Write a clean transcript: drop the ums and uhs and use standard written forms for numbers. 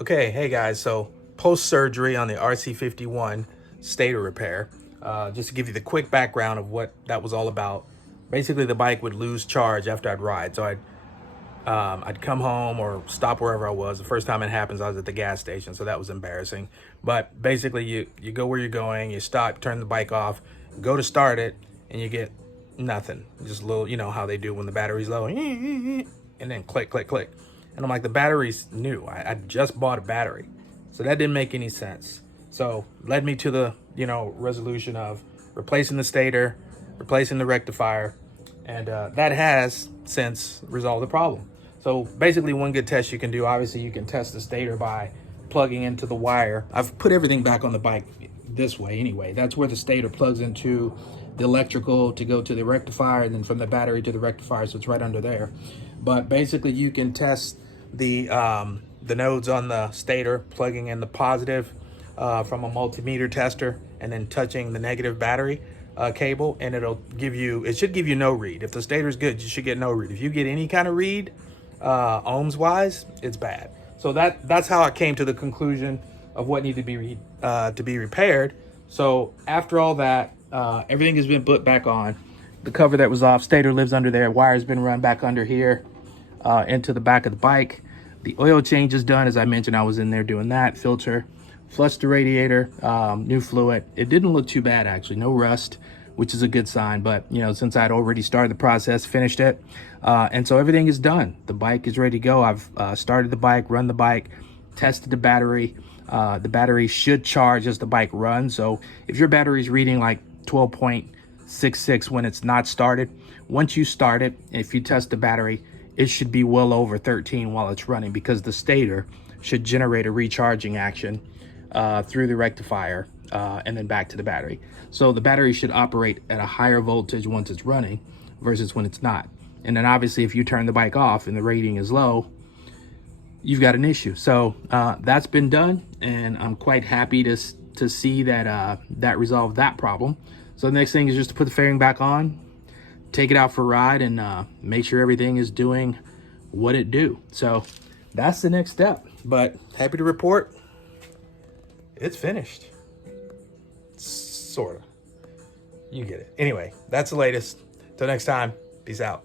Okay, hey guys, so post-surgery on the RC51 stator repair. Just to give you the quick background of what that was all about. Basically, the bike would lose charge after I'd ride. So I'd come home or stop wherever I was. The first time it happens, I was at the gas station, so that was embarrassing. But basically, you go where you're going, you stop, turn the bike off, go to start it, and you get nothing. Just a little, you know how they do when the battery's low, and then click, click, click. And I'm like, the battery's new. I just bought a battery. So that didn't make any sense. So led me to the, resolution of replacing the stator, replacing the rectifier, and that has since resolved the problem. So basically one good test you can do, obviously you can test the stator by plugging into the wire. I've put everything back on the bike this way anyway. That's where the stator plugs into the electrical to go to the rectifier, and then from the battery to the rectifier, so it's right under there. But basically you can test the nodes on the stator, plugging in the positive from a multimeter tester and then touching the negative battery cable, and it should give you no read. If the stator's good, you should get no read. If you get any kind of read, ohms wise, it's bad. So that's how I came to the conclusion of what needed to be repaired. So after all that, everything has been put back on. The cover that was off, stator lives under there. Wire's been run back under here into the back of the bike. The oil change is done. As I mentioned, I was in there doing that. Filter, flushed the radiator, new fluid. It didn't look too bad, actually. No rust, which is a good sign. But, since I'd already started the process, finished it. And so everything is done. The bike is ready to go. I've started the bike, run the bike, tested the battery. The battery should charge as the bike runs. So if your battery is reading like 12.66 when it's not started, once you start it, if you test the battery, it should be well over 13 while it's running, because the stator should generate a recharging action through the rectifier and then back to the battery. So the battery should operate at a higher voltage once it's running versus when it's not. And then obviously if you turn the bike off and the rating is low, you've got an issue. So that's been done, and I'm quite happy to see that that resolved that problem. So the next thing is just to put the fairing back on, take it out for a ride, and make sure everything is doing what it do. So that's the next step. But happy to report, it's finished. Sort of. You get it. Anyway, that's the latest. Till next time, peace out.